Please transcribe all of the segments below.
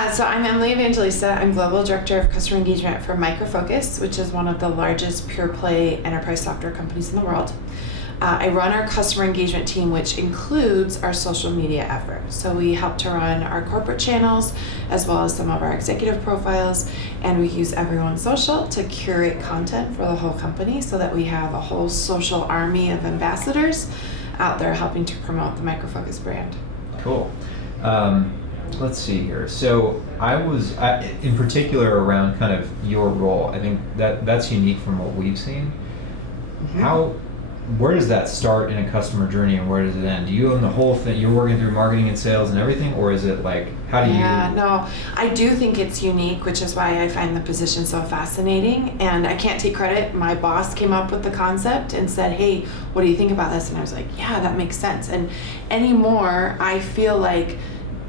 Yeah, so I'm Emily Evangelista. I'm Global Director of Customer Engagement for Micro Focus, which is one of the largest pure play enterprise software companies in the world. I run our customer engagement team, which includes our social media effort. So we help to run our corporate channels as well as some of our executive profiles, and we use EveryoneSocial to curate content for the whole company so that we have a whole social army of ambassadors out there helping to promote the Micro Focus brand. Cool. Let's see here. So in particular around kind of your role, I think that's unique from what we've seen. Mm-hmm. Where does that start in a customer journey and where does it end? Do you own the whole thing? You're working through marketing and sales and everything, or is it like, how do you? Yeah, no, I do think it's unique, which is why I find the position so fascinating. And I can't take credit. My boss came up with the concept and said, hey, what do you think about this? And I was like, yeah, that makes sense. And anymore, I feel like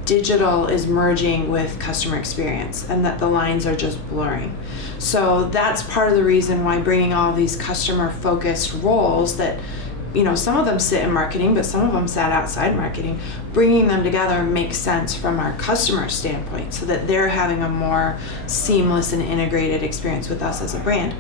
digital is merging with customer experience and that the lines are just blurring. So that's part of the reason why bringing all these customer focused roles that, some of them sit in marketing, but some of them sat outside marketing, bringing them together makes sense from our customer standpoint so that they're having a more seamless and integrated experience with us as a brand.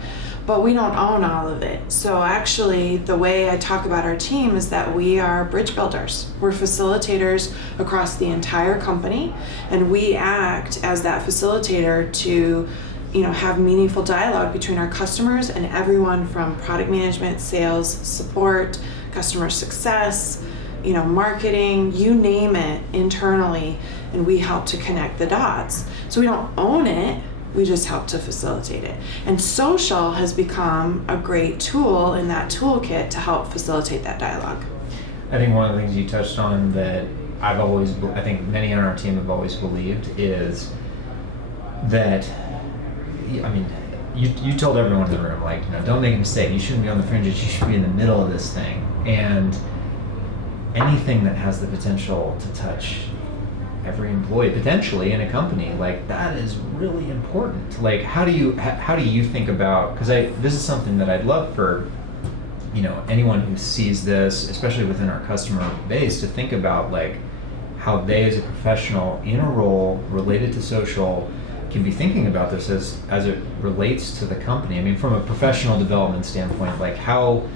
But we don't own all of it. So actually, the way I talk about our team is that we are bridge builders. We're facilitators across the entire company, and we act as that facilitator to have meaningful dialogue between our customers and everyone from product management, sales, support, customer success, marketing, you name it, internally, and we help to connect the dots. So we don't own it, we just help to facilitate it. And social has become a great tool in that toolkit to help facilitate that dialogue. I think one of the things you touched on that I think many on our team have always believed is that, you told everyone in the room, like, don't make a mistake. You shouldn't be on the fringes. You should be in the middle of this thing. And anything that has the potential to touch every employee potentially in a company, like, that is really important. Like, how do you think about? Because this is something that I'd love for anyone who sees this, especially within our customer base, to think about, like, how they as a professional in a role related to social can be thinking about this as it relates to the company. I mean, from a professional development standpoint, like, how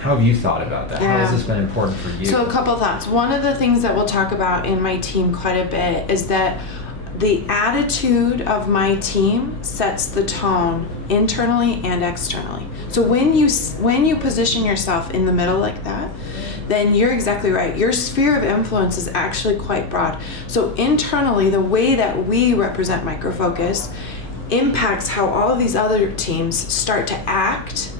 have you thought about that? Yeah. How has this been important for you? So a couple thoughts. One of the things that we'll talk about in my team quite a bit is that the attitude of my team sets the tone internally and externally. So when you position yourself in the middle like that, then you're exactly right. Your sphere of influence is actually quite broad. So internally, the way that we represent Micro Focus impacts how all of these other teams start to act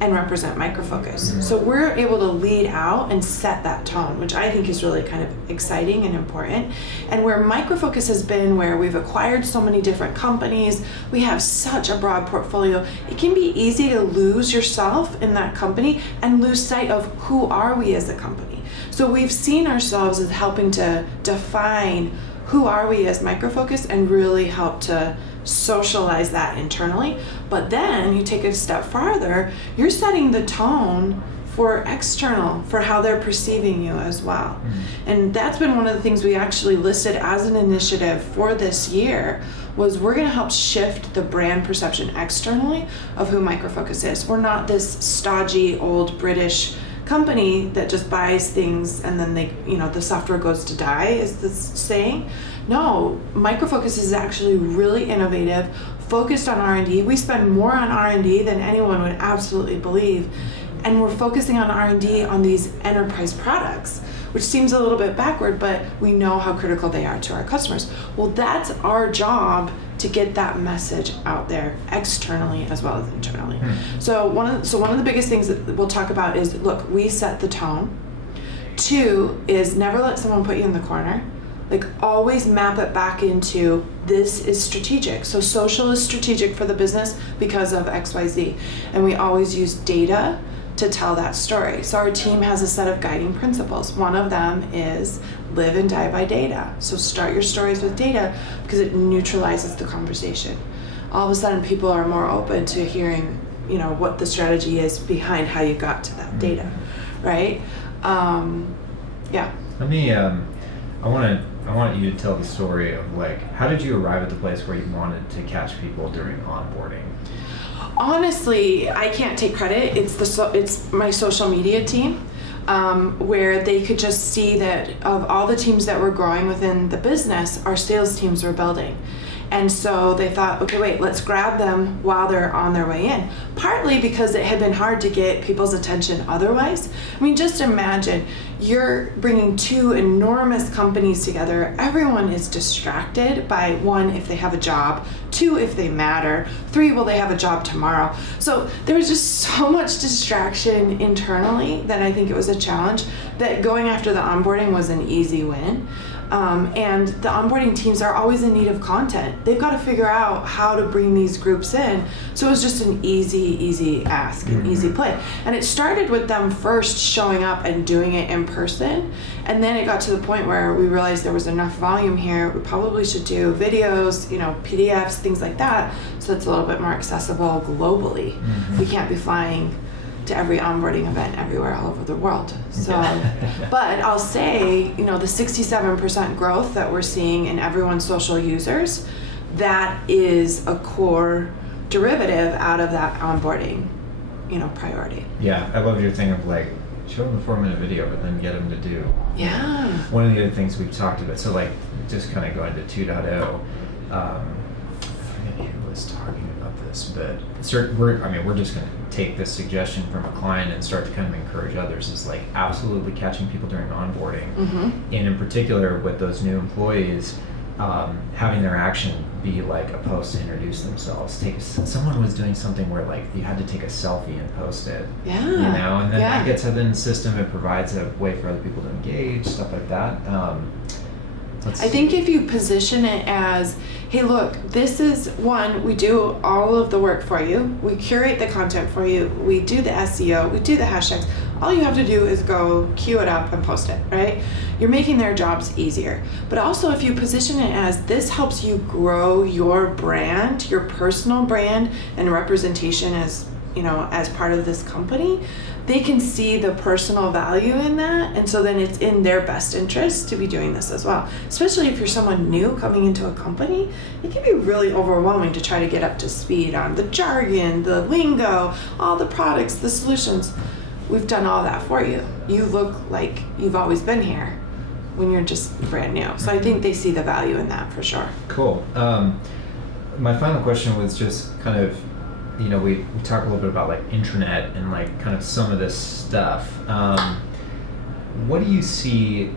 and represent Micro Focus. Mm-hmm. So we're able to lead out and set that tone, which I think is really kind of exciting and important. And where Micro Focus has been, where we've acquired so many different companies, we have such a broad portfolio, it can be easy to lose yourself in that company and lose sight of who are we as a company. So we've seen ourselves as helping to define who are we as Micro Focus and really help to socialize that internally. But then you take it a step farther, you're setting the tone for external, for how they're perceiving you as well. Mm-hmm. And that's been one of the things we actually listed as an initiative for this year, was we're going to help shift the brand perception externally of who Micro Focus is. We're not this stodgy old British company that just buys things and then the software goes to die, is the saying. No, Micro Focus is actually really innovative, focused on R&D. We spend more on R&D than anyone would absolutely believe. And we're focusing on R&D on these enterprise products, which seems a little bit backward, but we know how critical they are to our customers. Well, that's our job, to get that message out there externally as well as internally. Mm-hmm. So one of the biggest things that we'll talk about is, look, we set the tone. 2 is never let someone put you in the corner. Like, always map it back into, this is strategic. So social is strategic for the business because of XYZ. And we always use data to tell that story. So our team has a set of guiding principles. One of them is live and die by data. So start your stories with data because it neutralizes the conversation. All of a sudden, people are more open to hearing, what the strategy is behind how you got to that data, right? Yeah. Let me, I want to I want you to tell the story of like, how did you arrive at the place where you wanted to catch people during onboarding? Honestly, I can't take credit. It's my social media team, where they could just see that of all the teams that were growing within the business, our sales teams were building. And so they thought, okay, wait, let's grab them while they're on their way in. Partly because it had been hard to get people's attention otherwise. I mean, just imagine you're bringing two enormous companies together. Everyone is distracted by, one, if they have a job, two, if they matter, three, will they have a job tomorrow? So there was just so much distraction internally that I think it was a challenge, that going after the onboarding was an easy win. And the onboarding teams are always in need of content. They've got to figure out how to bring these groups in. So it was just an easy ask, an easy play. And it started with them first showing up and doing it in person. And then it got to the point where we realized there was enough volume here. We probably should do videos, PDFs, things like that. So it's a little bit more accessible globally. Mm-hmm. We can't be flying to every onboarding event everywhere all over the world. So, but I'll say, the 67% growth that we're seeing in EveryoneSocial users, that is a core derivative out of that onboarding, priority. Yeah, I love your thing of like, show them the 4-minute video, but then get them to do. Yeah. One of the other things we've talked about, so like, just kind of going to 2.0, I forget who was talking about this, but we're just going to take this suggestion from a client and start to kind of encourage others, is like absolutely catching people during onboarding. Mm-hmm. And in particular with those new employees, having their action be like a post to introduce themselves. Someone was doing something where like you had to take a selfie and post it. Yeah. And then that gets it in the system. It provides a way for other people to engage, stuff like that. I think if you position it as, hey, look, this is one, we do all of the work for you. We curate the content for you. We do the SEO. We do the hashtags. All you have to do is go queue it up and post it, right? You're making their jobs easier. But also if you position it as, this helps you grow your brand, your personal brand and representation as part of this company, they can see the personal value in that, and so then it's in their best interest to be doing this as well. Especially if you're someone new coming into a company, it can be really overwhelming to try to get up to speed on the jargon, the lingo, all the products, the solutions. We've done all that for you. You look like you've always been here when you're just brand new. So I think they see the value in that for sure. Cool. My final question was just kind of, we talk a little bit about like intranet and like kind of some of this stuff. What do you see,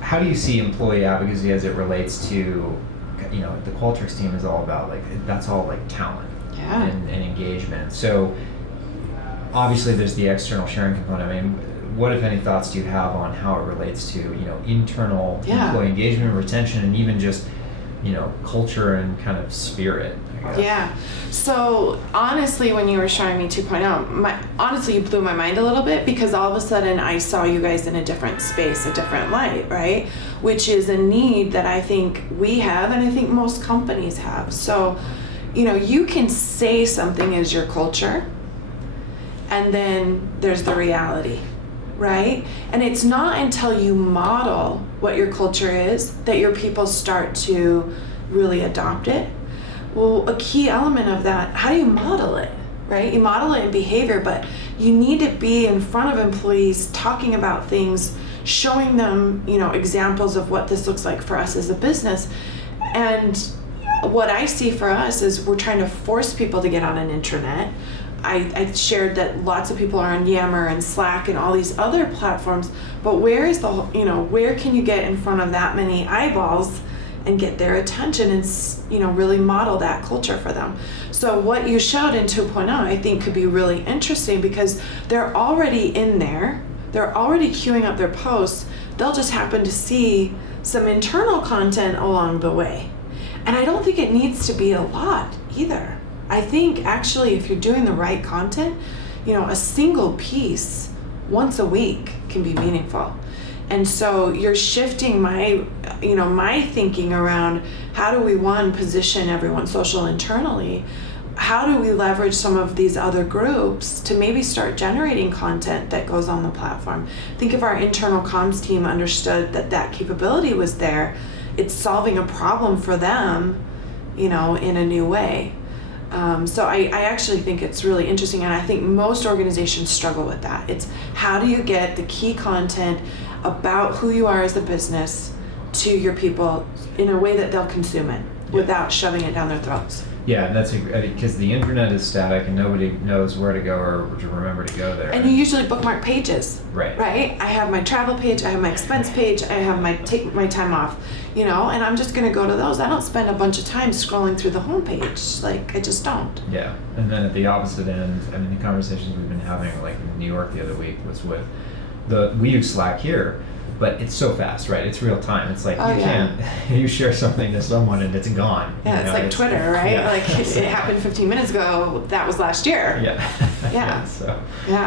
how do you see employee advocacy as it relates to, the Qualtrics team is all about like, that's all like talent and engagement. So obviously there's the external sharing component. I mean, what if any thoughts do you have on how it relates to, internal employee engagement, retention, and even just, culture and kind of spirit? Yeah. So honestly, when you were showing me 2.0, honestly, you blew my mind a little bit, because all of a sudden I saw you guys in a different space, a different light, right? Which is a need that I think we have, and I think most companies have. So, you can say something is your culture, and then there's the reality, right? And it's not until you model what your culture is that your people start to really adopt it. Well, a key element of that, how do you model it, right? You model it in behavior, but you need to be in front of employees talking about things, showing them, examples of what this looks like for us as a business. And what I see for us is we're trying to force people to get on an intranet. I shared that lots of people are on Yammer and Slack and all these other platforms, but where can you get in front of that many eyeballs and get their attention and really model that culture for them? So what you showed in 2.0 I think could be really interesting, because they're already in there, they're already queuing up their posts, they'll just happen to see some internal content along the way. And I don't think it needs to be a lot either. I think actually if you're doing the right content, a single piece once a week can be meaningful. And so you're shifting my thinking around, how do we, one, position EveryoneSocial internally? How do we leverage some of these other groups to maybe start generating content that goes on the platform? Think if our internal comms team understood that capability was there, it's solving a problem for them, in a new way. So I actually think it's really interesting, and I think most organizations struggle with that. It's how do you get the key content about who you are as a business to your people in a way that they'll consume it without shoving it down their throats. Yeah, that's because the internet is static and nobody knows where to go or to remember to go there. And you usually bookmark pages, right? I have my travel page, I have my expense page, I have my take my time off, and I'm just going to go to those. I don't spend a bunch of time scrolling through the homepage. I just don't. Yeah, and then at the opposite end, the conversations we've been having, like in New York the other week, was with we use Slack here. But it's so fast, right? It's real time. It's like you share something to someone and it's gone. Yeah, it's like Twitter, right? Yeah. It happened 15 minutes ago. That was last year. Yeah. Yeah. So. Yeah.